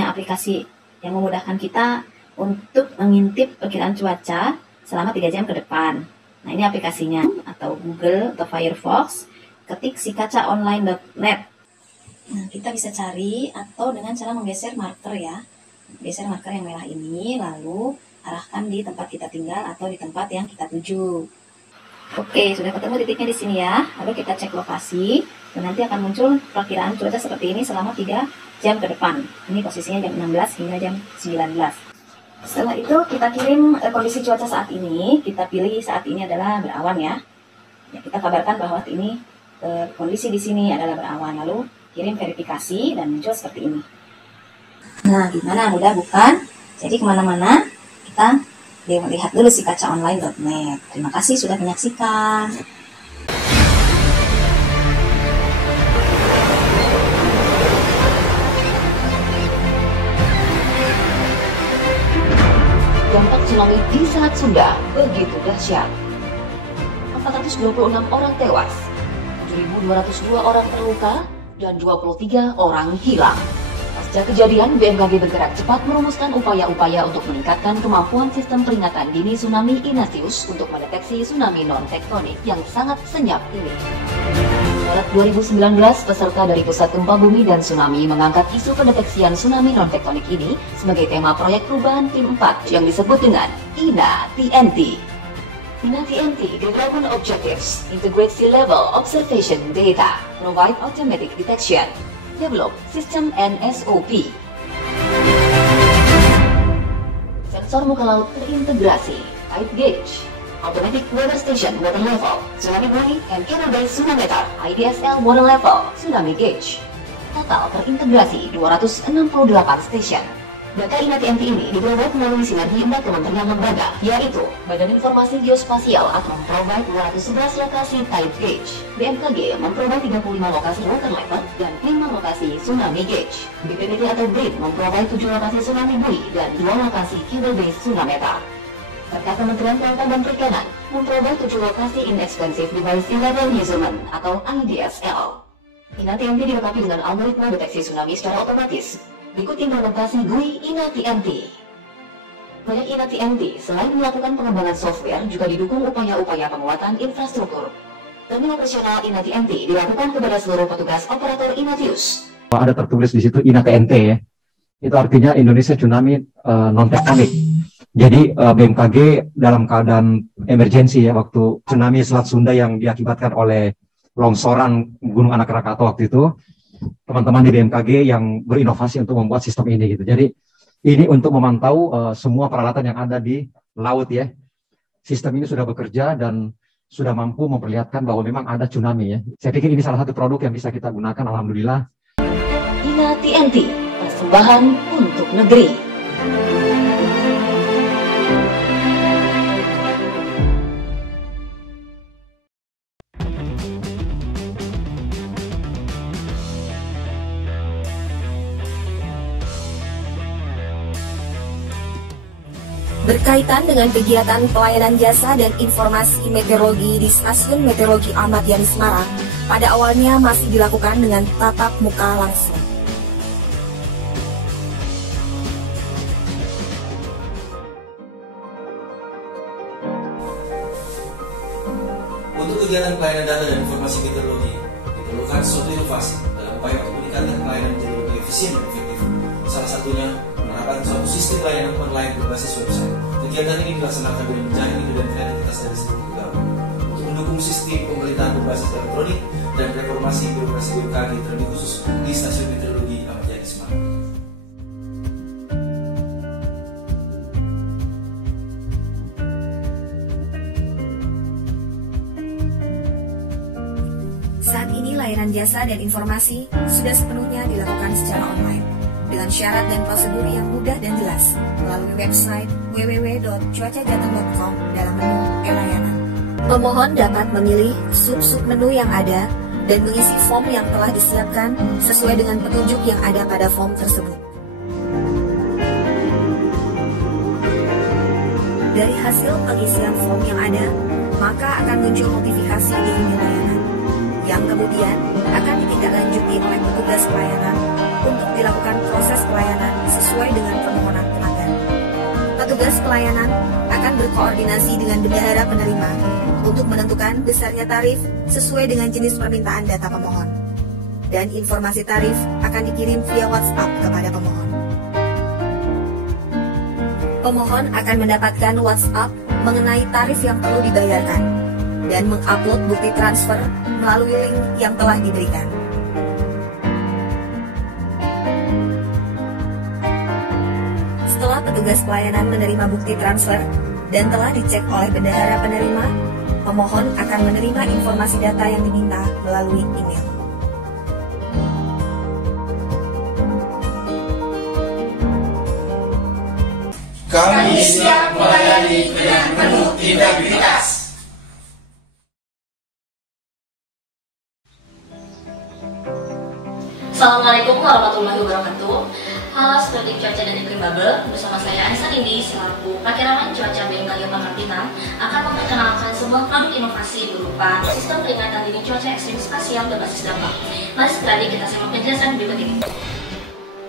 punya aplikasi yang memudahkan kita untuk mengintip perkiraan cuaca selama 3 jam ke depan. Nah, ini aplikasinya, atau Google atau Firefox, ketik sikacaonline.net. Nah, kita bisa cari atau dengan cara menggeser marker ya. Geser marker yang merah ini, lalu arahkan di tempat kita tinggal atau di tempat yang kita tuju. Oke, sudah ketemu titiknya di sini ya. Lalu kita cek lokasi, dan nanti akan muncul perkiraan cuaca seperti ini selama 3 jam ke depan. Ini posisinya jam 16 hingga jam 19. Setelah itu kita kirim kondisi cuaca saat ini. Kita pilih saat ini adalah berawan ya. Kita kabarkan bahwa ini kondisi di sini adalah berawan. Lalu kirim verifikasi dan muncul seperti ini. Nah, gimana? Mudah bukan? Jadi kemana-mana kita lihat dulu sikacaonline.net. Terima kasih sudah menyaksikan. Dampak tsunami di Selat Sunda begitu dahsyat. 426 orang tewas, 7.202 orang terluka, dan 23 orang hilang. Pasca kejadian, BMKG bergerak cepat merumuskan upaya-upaya untuk meningkatkan kemampuan sistem peringatan dini tsunami Inatius untuk mendeteksi tsunami non-tektonik yang sangat senyap ini. Maret 2019, peserta dari Pusat Gempa Bumi dan Tsunami mengangkat isu pendeteksian tsunami non-tektonik ini sebagai tema proyek perubahan tim 4 yang disebut dengan INA-TNT. INA-TNT Development Objectives Integrate Sea Level Observation Data, Provide Automatic Detection, Develop System and SOP. Sensor muka laut terintegrasi, Tide Gauge, Automatic Weather Station Water Level, Tsunami Buoy, and Cable-Based Tsunameter, IDSL Water Level, Tsunami Gauge. Total terintegrasi 268 station. Data INA-TNT ini diperoleh melalui sinergi 4 kementerian lembaga, yaitu Badan Informasi Geospasial atau memprovide 211 lokasi Tide Gauge, BMKG memprovide 35 lokasi water level dan 5 lokasi tsunami gauge, BPPT atau BRID memprovide 7 lokasi tsunami buoy dan 2 lokasi cable-based tsunameter, serta Kementerian Kelautan dan Perikanan memprovide 7 lokasi Inexpensive Device Sea Level Measurement atau IDSL. INA-TNT dilengkapi dengan algoritma deteksi tsunami secara otomatis. Berikut implementasi GUI INA-TNT. Proyek INA-TNT selain melakukan pengembangan software juga didukung upaya-upaya penguatan infrastruktur. Terminal operasional INA-TNT dilakukan kepada seluruh petugas operator Inatius. Ada tertulis di situ INA-TNT ya. Itu artinya Indonesia Tsunami Non-Tektonik. Jadi BMKG dalam keadaan emergensi ya, waktu tsunami Selat Sunda yang diakibatkan oleh longsoran Gunung Anak Rakatau waktu itu, teman-teman di BMKG yang berinovasi untuk membuat sistem ini gitu. Jadi ini untuk memantau semua peralatan yang ada di laut ya. Sistem ini sudah bekerja dan sudah mampu memperlihatkan bahwa memang ada tsunami ya. Saya pikir ini salah satu produk yang bisa kita gunakan, alhamdulillah. INA-TNT, persembahan untuk negeri. Berkaitan dengan kegiatan pelayanan jasa dan informasi meteorologi di Stasiun Meteorologi Ahmad Yani Semarang, pada awalnya masih dilakukan dengan tatap muka langsung. Untuk kegiatan pelayanan data dan informasi meteorologi, diperlukan suatu inovasi dalam upaya untuk meningkatkan pelayanan meteorologi efisien dan efektif. Salah satunya menerapkan suatu sistem layanan online berbasis website. Kegiatan ini dilaksanakan dengan menjaring ide dan kreativitas dari seluruh pegawai untuk mendukung sistem pemerintahan berbasis elektronik dan reformasi birokrasi BMKG, terlebih khusus di Stasiun Meteorologi Ahmad Yani Semarang. Saat ini layanan jasa dan informasi sudah sepenuhnya dilakukan secara online, dengan syarat dan prosedur yang mudah dan jelas melalui website www.cuacajateng.com dalam menu e-layanan. Pemohon dapat memilih sub-sub menu yang ada dan mengisi form yang telah disiapkan sesuai dengan petunjuk yang ada pada form tersebut. Dari hasil pengisian form yang ada, maka akan muncul notifikasi di email layanan, yang kemudian akan ditindaklanjuti oleh petugas pelayanan untuk dilakukan proses pelayanan sesuai dengan permohonan pelanggan. Petugas pelayanan akan berkoordinasi dengan bendahara penerima untuk menentukan besarnya tarif sesuai dengan jenis permintaan data pemohon. Dan informasi tarif akan dikirim via WhatsApp kepada pemohon. Pemohon akan mendapatkan WhatsApp mengenai tarif yang perlu dibayarkan dan mengupload bukti transfer melalui link yang telah diberikan. Setelah petugas pelayanan menerima bukti transfer dan telah dicek oleh bendahara penerima, pemohon akan menerima informasi data yang diminta melalui email. Kami siap melayani dengan penuh integritas. Assalamualaikum warahmatullahi wabarakatuh. Halo Studi Cuaca dan Iklim Bubble, bersama saya Anissa Indi selaku Pakirawan Cuaca BMKG Pangkal Pinang akan memperkenalkan sebuah produk inovasi berupa sistem peringatan dini cuaca ekstrim spasial berbasis dampak. Mari sekali kita simak penjelasan berikut ini.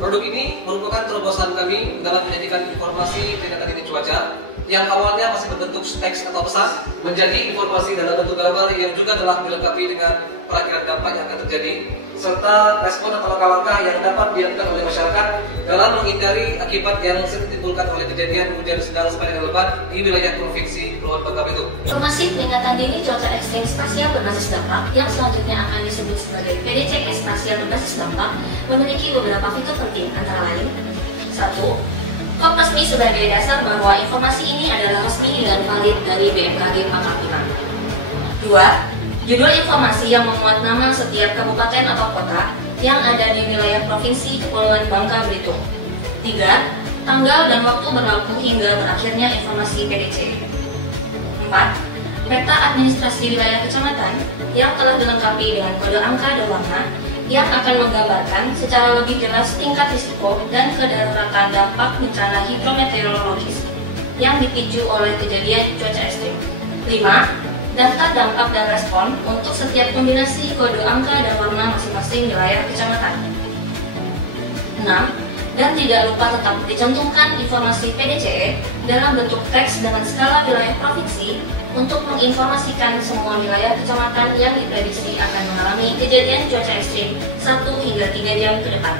Produk ini merupakan terobosan kami dalam menjadikan informasi peringatan dini cuaca yang awalnya masih berbentuk teks atau pesan menjadi informasi dalam bentuk gambar yang juga telah dilengkapi dengan perakiraan dampak yang akan terjadi serta respon atau langkah-langkah yang dapat dilakukan oleh masyarakat dalam menghindari akibat yang sering ditimbulkan oleh kejadian hujan sedang sampai dengan lebat di wilayah provinsi Kepulauan Bangka Belitung. Informasi peringatan dini cuaca ekstrim spasial berbasis dampak yang selanjutnya akan disebut sebagai PDCE spasial berbasis dampak memiliki beberapa fitur penting antara lain: 1. Kop resmi sebagai dasar bahwa informasi ini adalah resmi dan valid dari BMKG Pangkal Pinang. 2. Judul informasi yang memuat nama setiap kabupaten atau kota yang ada di wilayah provinsi Kepulauan Bangka Belitung. 3. Tanggal dan waktu berlaku hingga berakhirnya informasi PDC. 4. Peta administrasi wilayah kecamatan yang telah dilengkapi dengan kode angka dan warna yang akan menggambarkan secara lebih jelas tingkat risiko dan kedaruratan dampak bencana hidrometeorologis yang dipicu oleh kejadian cuaca ekstrim. 5. Data dampak dan respon untuk setiap kombinasi kode angka dan warna masing-masing wilayah kecamatan. 6. Dan tidak lupa tetap dicantumkan informasi PDCE dalam bentuk teks dengan skala wilayah provinsi untuk menginformasikan semua wilayah kecamatan yang diprediksi akan mengalami kejadian cuaca ekstrim 1 hingga 3 jam ke depan.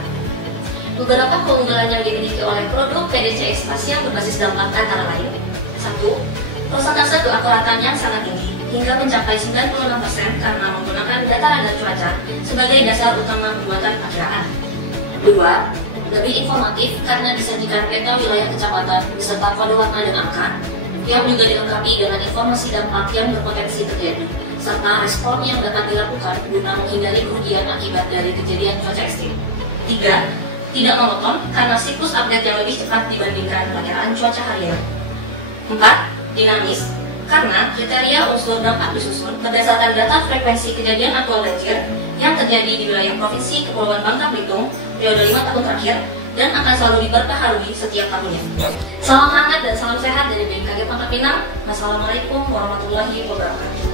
Beberapa keunggulan yang dimiliki oleh produk PDCE spasial berbasis dampak antara lain: 1. Persentase keakuratan yang sangat tinggi hingga mencapai 96% karena menggunakan data radar cuaca sebagai dasar utama pembuatan perkiraan. 2. Lebih informatif karena disajikan peta wilayah kecamatan beserta kode warna dan angka yang juga dilengkapi dengan informasi dampak yang berpotensi terjadi serta respon yang dapat dilakukan guna menghindari kerugian akibat dari kejadian cuaca ekstrim. 3. Tidak monoton karena siklus update yang lebih cepat dibandingkan perakiraan cuaca harian. 4. Dinamis karena kriteria unsur dampak disusun berdasarkan data frekuensi kejadian aktual banjir yang terjadi di wilayah provinsi Kepulauan Bangka Belitung periode 5 tahun terakhir dan akan selalu diperbaharui setiap tahunnya. Salam hangat dan salam sehat dari BMKG Pangkal Pinang. Wassalamualaikum warahmatullahi wabarakatuh.